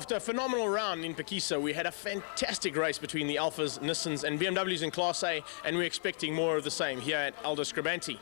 After a phenomenal round in Pekiso, we had a fantastic race between the Alphas, Nissans and BMWs in Class A, and we're expecting more of the same here at Aldo Scribanti.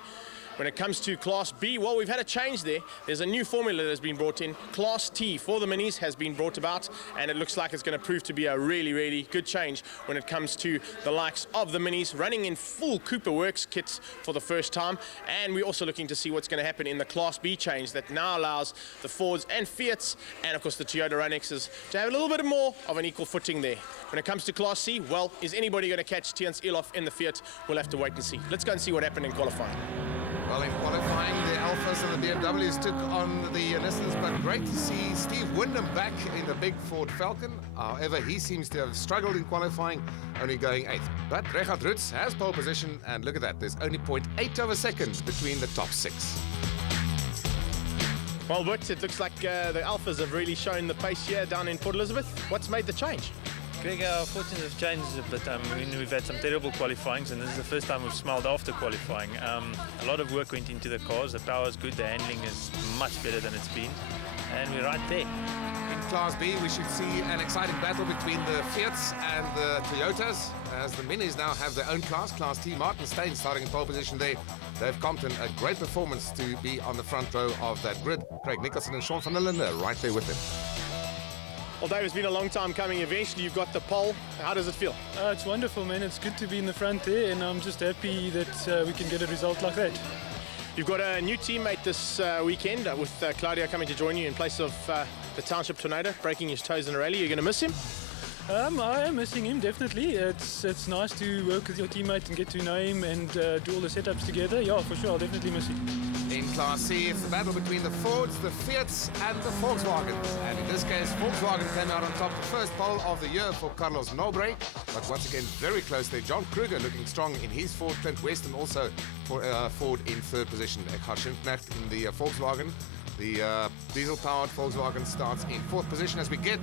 When it comes to Class B, well, we've had a change there. There's a new formula that has been brought in. Class T for the Minis has been brought about, and it looks like it's going to prove to be a really, really good change when it comes to the likes of the Minis running in full Cooper Works kits for the first time. And we're also looking to see what's going to happen in the Class B change that now allows the Fords and Fiats, and of course the Toyota Runexes, to have a little bit more of an equal footing there. When it comes to Class C, well, is anybody going to catch Theunis Eloff in the Fiat? We'll have to wait and see. Let's go and see what happened in qualifying. Well, in qualifying, the Alphas and the BMWs took on the Nissans, but great to see Steve Wyndham back in the big Ford Falcon. However, he seems to have struggled in qualifying, only going 8th. But Richard Rutz has pole position, and look at that, there's only 0.8 of a second between the top 6. Well, Bert, it looks like the Alphas have really shown the pace here down in Port Elizabeth. What's made the change? Greg, our fortunes have changed a bit. We've had some terrible qualifyings, and this is the first time we've smiled after qualifying. A lot of work went into the cars. The power is good, the handling is much better than it's been, and we're right there. In Class B, we should see an exciting battle between the Fiats and the Toyotas, as the Minis now have their own class. Class T, Martin Steyn starting in pole position there. Dave Compton, a great performance to be on the front row of that grid. Craig Nicholson and Sean van der Linde right there with him. Well, Dave, it's been a long time coming. Eventually, you've got the pole. How does it feel? It's wonderful, man. It's good to be in the front there, and I'm just happy that we can get a result like that. You've got a new teammate this weekend with Claudio coming to join you in place of the Township Tornado, breaking his toes in a rally. You're going to miss him? I am missing him, definitely. It's nice to work with your teammate and get to know him and do all the setups together. Yeah, for sure, I'll definitely miss him. In Class C, it's the battle between the Fords, the Fiats and the Volkswagens. And in this case, Volkswagen came out on top, the first pole of the year for Carlos Nobre. But once again, very close there. John Kruger looking strong in his Ford. Clint Weston also for Ford in third position. Eckhard Schindknecht in the Volkswagen. The diesel-powered Volkswagen starts in fourth position as we get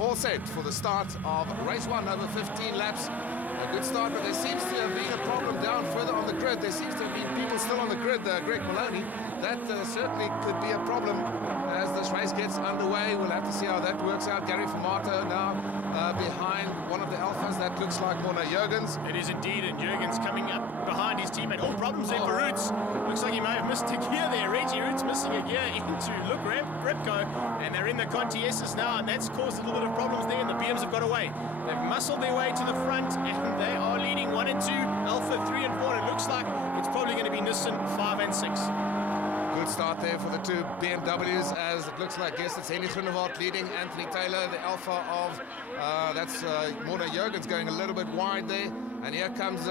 all set for the start of race 1 over 15 laps. A good start, but there seems to have been a problem down further on the grid. There seems to have been people still on the grid, Greg Maloney. That certainly could be a problem as this race gets underway. We'll have to see how that works out. Gary Formato now behind one of the Alphas. That looks like Mona Jurgens. It is indeed, and Jurgens coming up behind his teammate. All problems there for Roots. Looks like he may have missed a gear there. Reggie Roots missing a gear into Repco, and they're in the Conti S's now, and that's caused a little bit of problems there, and the BMs have got away. They've muscled their way to the front, and they are leading 1 and 2, Alpha 3 and 4, and it looks like it's probably going to be Nissan 5 and 6. Good start there for the two BMWs, as it looks like, yes, it's Henny Groenewald leading Anthony Taylor, the Alpha of, that's Mona Jurgens going a little bit wide there. And here comes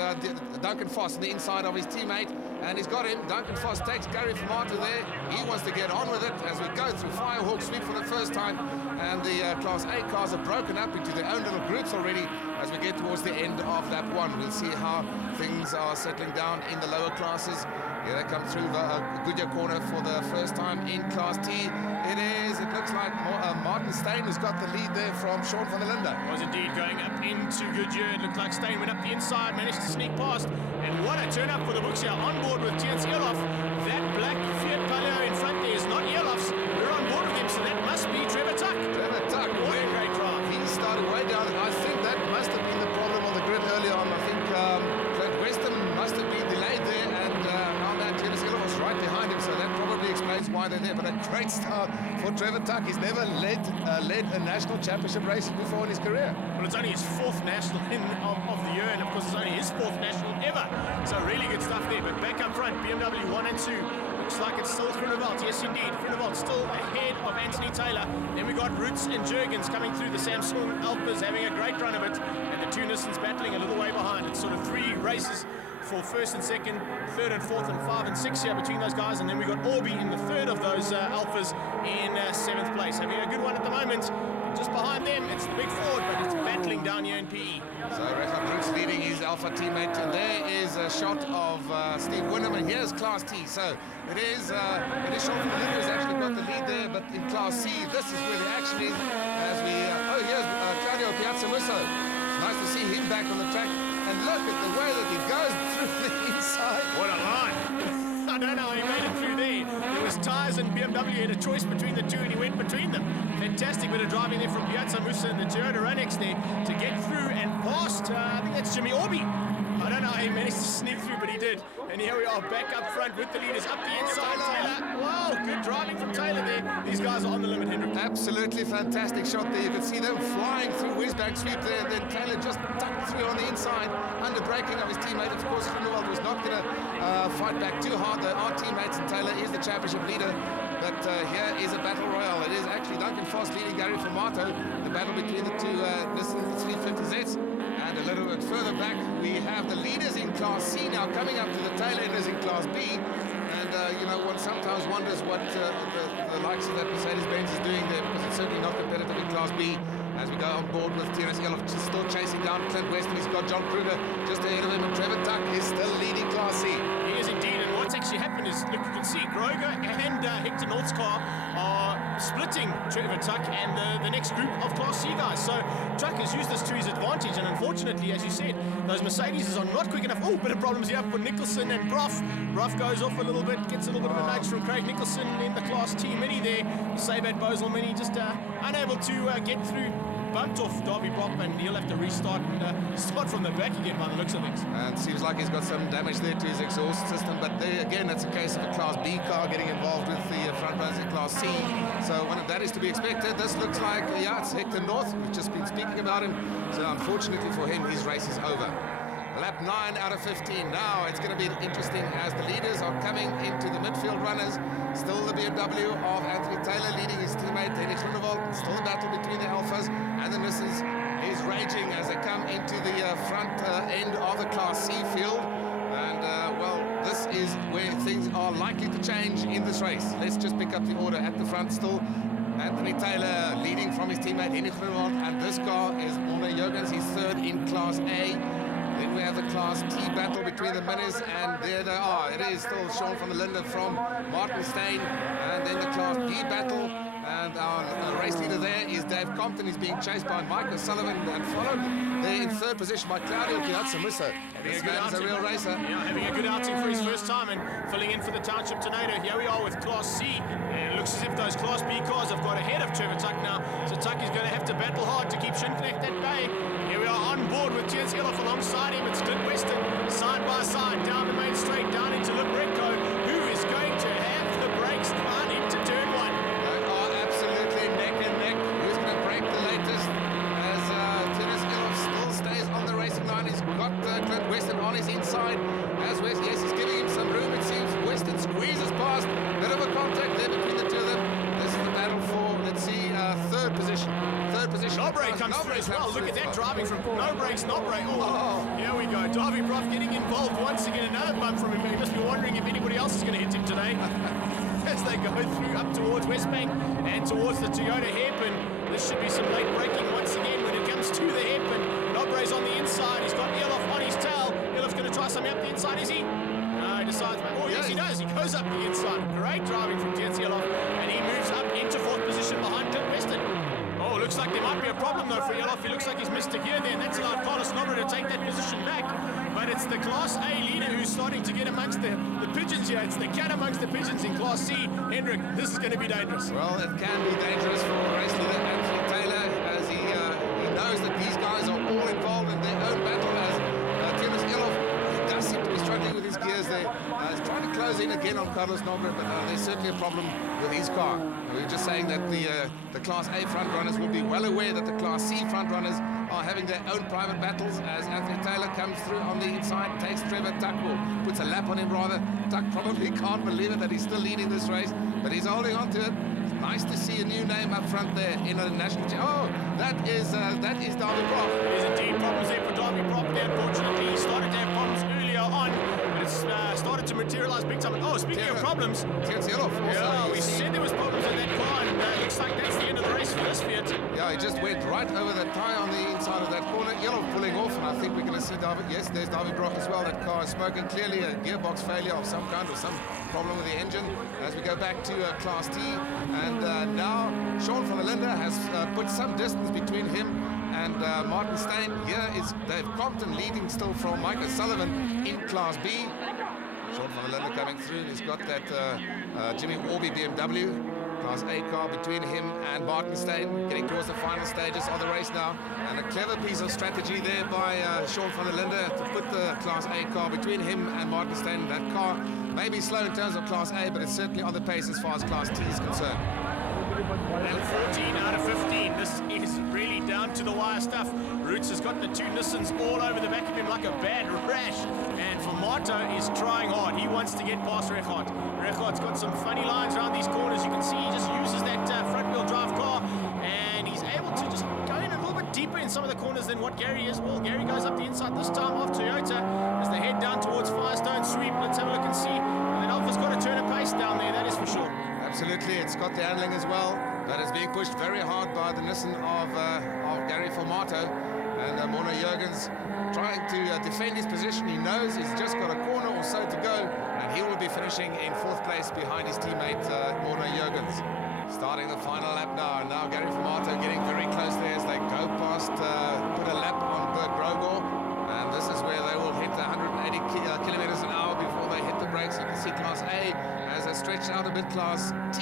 Duncan Foss on the inside of his teammate, and he's got him. Duncan Foss takes Gary Formato there. He wants to get on with it as we go through Firehawk Sweep for the first time. And the Class A cars are broken up into their own little groups already as we get towards the end of lap 1. We'll see how things are settling down in the lower classes. Here they come through the Goodyear corner for the first time in Class T. It looks like Martin Steyn has got the lead there from Sean van der Linde. Was indeed going up into Goodyear. It looked like Steyn went up the inside, managed to sneak past. And what a turn up for the books here. On board with Theunis Eloff. That black Fiat Palio in front there is not Eloff's. We're on board with him, so that must be Trevor Tuck. Trevor Tuck. What a great drive. He started way down. I think that must have been the problem on the grid early on. I think Clint Weston must have been delayed there, and now that Theunis Eloff was right behind him, so that probably explains why they're there. But a great start for Trevor Tuck. He's never led a national championship race before in his career. Well, it's only his 4th national of the year, and of course it's only his 4th national ever. So really good stuff there. But back up front, BMW 1 and 2. Looks like it's still Groenewald. Yes, indeed. Groenewald still ahead of Anthony Taylor. Then we got Roots and Jurgens coming through the Samsung Alphas, having a great run of it. And the two Nissans battling a little way behind. It's sort of 3 races for 1st and 2nd, 3rd and 4th, and 5 and 6 here between those guys. And then we got Orby in the 3rd of those Alphas in 7th place. Having a good one at the moment. Just behind them, it's the big Ford, but it's battling down here in PE. So Richard Roots leading his Alpha teammate, and there is a shot of Steve Wyndham, and here's Class T. So it is Sean van der Linde who's actually got the lead there, but in Class C, this is where the action is. As we, here's Claudio Piazzamusso. It's nice to see him back on the track, and look at the way that he goes through the inside. What a line! I don't know how he made it through there. There was tyres and BMW BMW had a choice between the two, and he went between them. Fantastic bit of driving there from Piazza Musa and the Toyota Ranex there to get through and past, I think that's Jimmy Orby. I don't know how he managed to sneak through, but he did. And here we are back up front with the leaders up the inside. Taylor, wow, good driving from Taylor there. These guys are on the limit, Hendrik. Absolutely fantastic shot there. You could see them flying through whiz-bang sweep there, and then Taylor just tucked through on the inside under braking of his teammate. Of course, Groenewald was not going to fight back too hard. They are teammates, and Taylor is the championship leader. But here is a battle royale. It is actually Duncan Foss leading Gary Formato. The battle between the two Nissan 350Zs. And a little bit further back, we have the leaders in Class C now coming up to the tail enders in Class B. And, you know, one sometimes wonders what the likes of that Mercedes-Benz is doing there, because it's certainly not competitive in Class B. As we go on board with Theunis Eloff still chasing down Clint Weston. He's got John Kruger just ahead of him, and Trevor Tuck is still leading Class C. He is indeed, and what's actually happened is, look, you can see Groger and Hector North's car are splitting Trevor Tuck and the next group of Class C guys. So Tuck has used this to his advantage, and unfortunately, as you said, those Mercedes are not quick enough. Oh, bit of problems here for Nicholson and Brough. Brough goes off a little bit, gets a little bit of a nudge from Craig Nicholson in the Class T Mini there. Sabat Bozel Mini just unable to get through. Bumped off Darby Brock, and he'll have to restart and start from the back again by the looks of things. And seems like he's got some damage there to his exhaust system, but there again, it's a case of a Class B car getting involved with the front runners in Class C. So that is to be expected. This looks like, yeah, it's Hector North. We've just been speaking about him. So unfortunately for him, his race is over. Lap 9 out of 15. Now it's going to be interesting as the leaders are coming into the midfield runners. Still the BMW of Anthony Taylor leading his teammate Henry Groenewald. Still a battle between the Alphas and the Nissans is raging as they come into the front end of the Class C field. And well, this is where things are likely to change in this race. Let's just pick up the order at the front. Still Anthony Taylor leading from his teammate Henry Groenewald, and this car is Orne Jurgens. He's third in Class A. Then we have the Class T battle between the Minis, and there they are. It is still Sean van der Linde from Martin Steyn, and then the Class D battle. And our race leader there is Dave Compton. He's being chased by Mike O'Sullivan and followed there in third position by Claudio Piazza Musa. This man is a real racer. Yeah, having a good outing for his first time and filling in for the Township Tornado. Here we are with Class C, and it looks as if those Class B cars have got ahead of Trevor Tuck now. So Tuck is going to have to battle hard to keep Schindknecht at bay. Here we are on board with Theunis Eloff alongside him. It's Clint Weston side by side down the main straight, down into Lebrecko, who is going to have the brakes down into turn 1. They are absolutely neck and neck. Who's going to break the latest? As Theunis Eloff still stays on the racing line. He's got Clint Weston on his inside. As West, yes, he's giving him some room. It seems Weston squeezes past. Bit of a contact there between the two of them. This is the battle for, let's see, third position. Third position. Nobre comes through as well. Look at that driving from no brakes, Nobre. Oh, here we go. Darby Brough getting involved once again. Another bump from him. He must be wondering if anybody else is going to hit him today. As they go through up towards Westbank and towards the Toyota hairpin. This should be some late braking once again when it comes to the hairpin. Nobre's on the inside. He's got Eloff on his tail. Eloff's going to try something up the inside, is he? No, he decides. Oh, yes, he does. He goes up the inside. Great driving from Theunis Eloff. And he moves up into fourth position behind Clint Weston. Oh, looks like there might be a problem though for Eloff. He looks like he's missed a gear there, and that's allowed Carlos Nobre to take that position back. But it's the Class A leader who's starting to get amongst the pigeons here. It's the cat amongst the pigeons in Class C. Hendrik, this is going to be dangerous. Well, it can be dangerous for race leader Anthony Taylor, as he knows that these guys are all involved in their own battle. As Theunis Eloff, he does seem to be struggling with his gears there. He's trying to close in again on Carlos Nobre, but there's certainly a problem with his car. We were just saying that the Class A front runners will be well aware that the Class C front runners are having their own private battles, as Anthony Taylor comes through on the inside, takes Trevor Tuck, or puts a lap on him rather. Tuck probably can't believe it that he's still leading this race, but he's holding on to it. It's nice to see a new name up front there in a national team. Oh, that is Darby Brock. There's indeed problems there for Darby Brock there. Unfortunately, he started to have problems earlier on, but it's started to materialize big time. Oh, speaking of problems, Theunis Eloff also. Yeah, we said there was problems in that car, and it looks like that's the end of the race for this Fiat. Yeah, he just went right over the tyre on the inside of that corner. Eloff pulling off, and I think we're going to see Darby. Yes, there's Darby Brock as well. That car is smoking. Clearly a gearbox failure of some kind, or some problem with the engine. As we go back to Class T, and now Sean van der Linde has put some distance between him and Martin Steyn. Here is Dave Compton leading still from Mike O'Sullivan in Class B. Sean van der Linde coming through, and he's got that Jimmy Orby BMW. Class A car between him and Martin Steyn, getting towards the final stages of the race now. And a clever piece of strategy there by Sean van der Linde to put the Class A car between him and Martin Steyn. That car may be slow in terms of Class A, but it's certainly on the pace as far as Class T is concerned. And 14 out of 15. This is really down to the wire stuff. Roots has got the two Nissans all over the back of him like a bad rash. And Formato is trying hard. He wants to get past Regardt. Regardt's got some funny lines around these corners. You can see he just uses that front-wheel drive car, and he's able to just go in a little bit deeper in some of the corners than what Gary is. Well, Gary goes up the inside this time of Toyota as they head down towards Firestone Sweep. Let's have a look and see. And then Alpha's got to turn a pace down there, that is for sure. Absolutely, it's got the handling as well. That is being pushed very hard by the Nissan of Gary Formato. And Mona Jurgens trying to defend his position. He knows he's just got a corner or so to go, and he will be finishing in 4th place behind his teammate Mona Jurgens. Starting the final lap now, and now Gary Formato getting very close there as they go past, put a lap on Bert Grogor. And this is where they will hit 180 kilometers an hour before they hit the brakes. You can see Class A as a stretched out a bit. Class T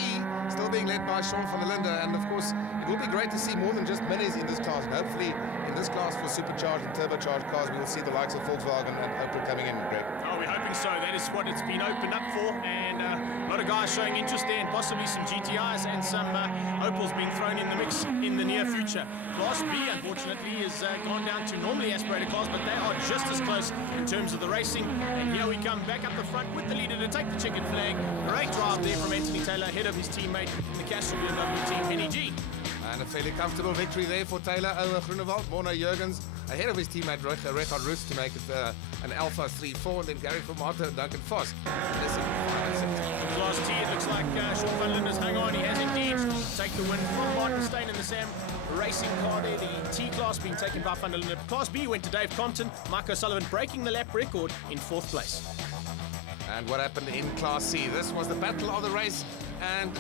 still being led by Sean van der Linde. And of course, it will be great to see more than just minis in this class. And hopefully, in this class for supercharged and turbocharged cars, we will see the likes of Volkswagen and Opel coming in, Greg. Oh, we're hoping so. That is what it's been opened up for. And a lot of guys showing interest there, and possibly some GTIs and some Opels being thrown in the mix in the near future. Class B, unfortunately, has gone down to normally aspirated cars, but they are just as close in terms of the racing. And here we come back up the front with the leader to take the checkered flag. Great drive there from Anthony Taylor, ahead of his teammate, the Castro BMW team, Henny G. And a fairly comfortable victory there for Taylor over Groenewald. Mona Jurgens ahead of his teammate Regardt Roos to make it an Alpha 3-4, and then Gary Formato and Duncan Vos. Class T, it looks like Sean van Linden's hang on. He has indeed take the win from Martin Steyn in the Sam Racing car there. The T class being taken by van der Linde. Class B went to Dave Compton. Mike O'Sullivan breaking the lap record in 4th place. And what happened in Class C? This was the battle of the race, and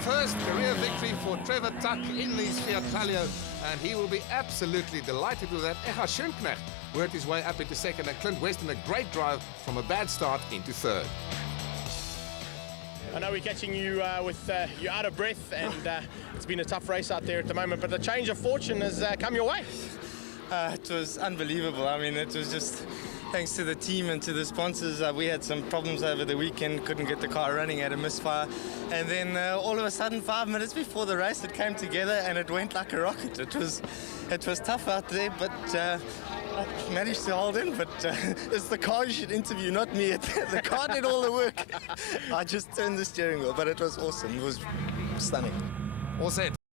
first career victory for Trevor Tuck in the Fiat Palio, and he will be absolutely delighted with that. Echa Schönknecht worked his way up into 2nd, and Clint Weston a great drive from a bad start into 3rd. I know we're catching you with you out of breath, and it's been a tough race out there at the moment, but the change of fortune has come your way. It was unbelievable. I mean, it was just thanks to the team and to the sponsors. We had some problems over the weekend, couldn't get the car running, had a misfire. And then all of a sudden, 5 minutes before the race, it came together and it went like a rocket. It was tough out there, but I managed to hold in. But it's the car you should interview, not me. The car did all the work. I just turned the steering wheel, but it was awesome. It was stunning. All set